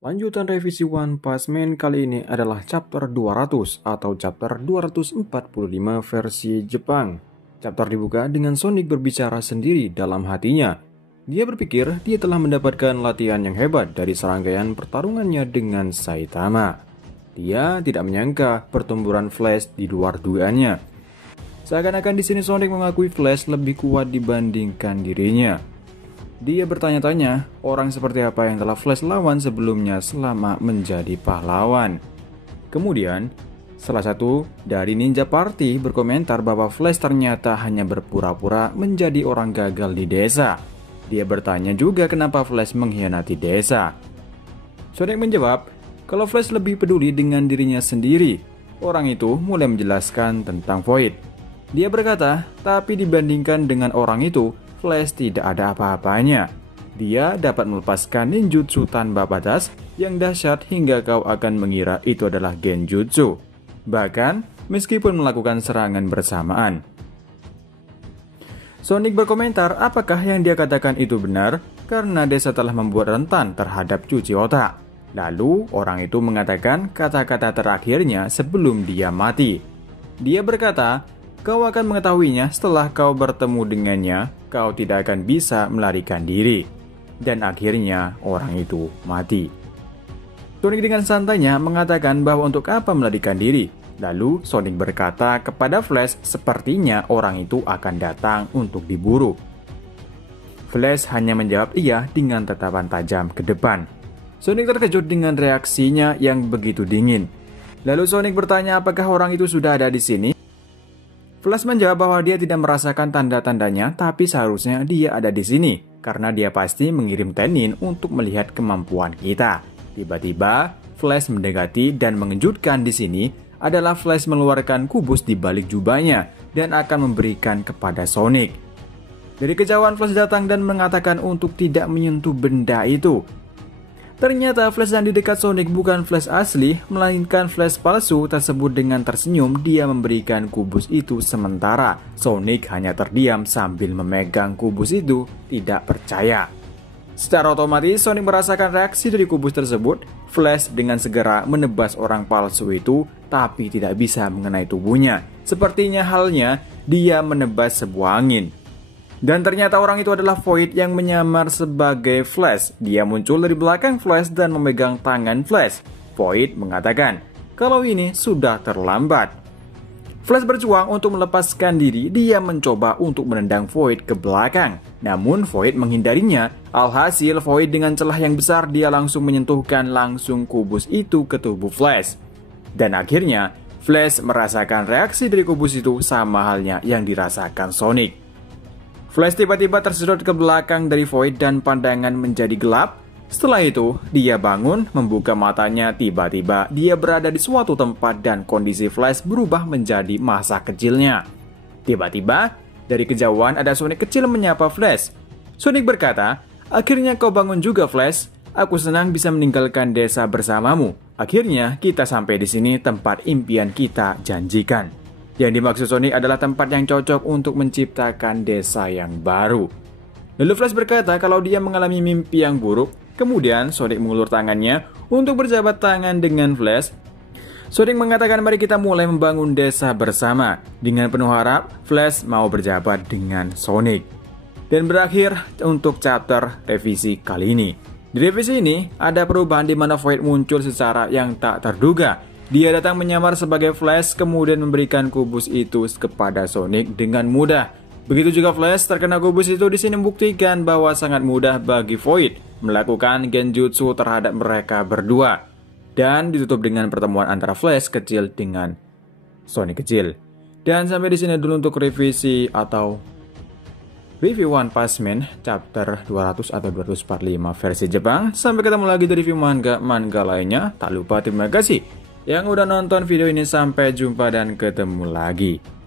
Lanjutan revisi One Punch Man kali ini adalah chapter 200 atau chapter 245 versi Jepang. Chapter dibuka dengan Sonic berbicara sendiri dalam hatinya. Dia berpikir dia telah mendapatkan latihan yang hebat dari serangkaian pertarungannya dengan Saitama. Dia tidak menyangka pertempuran Flash di luar dugaannya. Seakan-akan di sini Sonic mengakui Flash lebih kuat dibandingkan dirinya. Dia bertanya-tanya, orang seperti apa yang telah Flash lawan sebelumnya selama menjadi pahlawan. Kemudian, salah satu dari Ninja Party berkomentar bahwa Flash ternyata hanya berpura-pura menjadi orang gagal di desa. Dia bertanya juga kenapa Flash mengkhianati desa. Sonic menjawab, kalau Flash lebih peduli dengan dirinya sendiri. Orang itu mulai menjelaskan tentang Void. Dia berkata, tapi dibandingkan dengan orang itu, Flash tidak ada apa-apanya. Dia dapat melepaskan ninjutsu tanpa batas yang dahsyat hingga kau akan mengira itu adalah genjutsu. Bahkan, meskipun melakukan serangan bersamaan. Sonic berkomentar apakah yang dia katakan itu benar karena desa telah membuat rentan terhadap cuci otak. Lalu, orang itu mengatakan kata-kata terakhirnya sebelum dia mati. Dia berkata, kau akan mengetahuinya setelah kau bertemu dengannya, kau tidak akan bisa melarikan diri. Dan akhirnya orang itu mati. Sonic dengan santainya mengatakan bahwa untuk apa melarikan diri. Lalu Sonic berkata kepada Flash sepertinya orang itu akan datang untuk diburu. Flash hanya menjawab iya dengan tatapan tajam ke depan. Sonic terkejut dengan reaksinya yang begitu dingin. Lalu Sonic bertanya apakah orang itu sudah ada di sini. Flash menjawab bahwa dia tidak merasakan tanda-tandanya, tapi seharusnya dia ada di sini, karena dia pasti mengirim Tenin untuk melihat kemampuan kita. Tiba-tiba, Flash mendekati dan mengejutkan di sini adalah Flash mengeluarkan kubus di balik jubahnya dan akan memberikan kepada Sonic. Dari kejauhan Flash datang dan mengatakan untuk tidak menyentuh benda itu. Ternyata Flash yang di dekat Sonic bukan Flash asli, melainkan Flash palsu tersebut. Dengan tersenyum, dia memberikan kubus itu sementara Sonic hanya terdiam sambil memegang kubus itu, tidak percaya. Secara otomatis, Sonic merasakan reaksi dari kubus tersebut. Flash dengan segera menebas orang palsu itu, tapi tidak bisa mengenai tubuhnya. Sepertinya halnya dia menebas sebuah angin. Dan ternyata orang itu adalah Void yang menyamar sebagai Flash. Dia muncul dari belakang Flash dan memegang tangan Flash. Void mengatakan, kalau ini sudah terlambat. Flash berjuang untuk melepaskan diri, dia mencoba untuk menendang Void ke belakang. Namun Void menghindarinya, alhasil Void dengan celah yang besar dia langsung menyentuhkan langsung kubus itu ke tubuh Flash. Dan akhirnya, Flash merasakan reaksi dari kubus itu sama halnya yang dirasakan Sonic. Flash tiba-tiba tersedot ke belakang dari Void dan pandangan menjadi gelap. Setelah itu, dia bangun, membuka matanya, tiba-tiba dia berada di suatu tempat dan kondisi Flash berubah menjadi masa kecilnya. Tiba-tiba, dari kejauhan ada Sonic kecil menyapa Flash. Sonic berkata, akhirnya kau bangun juga Flash. Aku senang bisa meninggalkan desa bersamamu. Akhirnya kita sampai di sini tempat impian kita janjikan. Yang dimaksud Sonic adalah tempat yang cocok untuk menciptakan desa yang baru. Lalu Flash berkata kalau dia mengalami mimpi yang buruk. Kemudian Sonic mengulur tangannya untuk berjabat tangan dengan Flash. Sonic mengatakan mari kita mulai membangun desa bersama. Dengan penuh harap, Flash mau berjabat dengan Sonic. Dan berakhir untuk chapter revisi kali ini. Di revisi ini ada perubahan di mana Void muncul secara yang tak terduga. Dia datang menyamar sebagai Flash kemudian memberikan kubus itu kepada Sonic dengan mudah. Begitu juga Flash terkena kubus itu di sini membuktikan bahwa sangat mudah bagi Void melakukan genjutsu terhadap mereka berdua. Dan ditutup dengan pertemuan antara Flash kecil dengan Sonic kecil. Dan sampai di sini dulu untuk revisi atau review One Punch Man chapter 200 atau 245 versi Jepang. Sampai ketemu lagi di review manga lainnya. Tak lupa terima kasih yang udah nonton video ini, sampai jumpa dan ketemu lagi.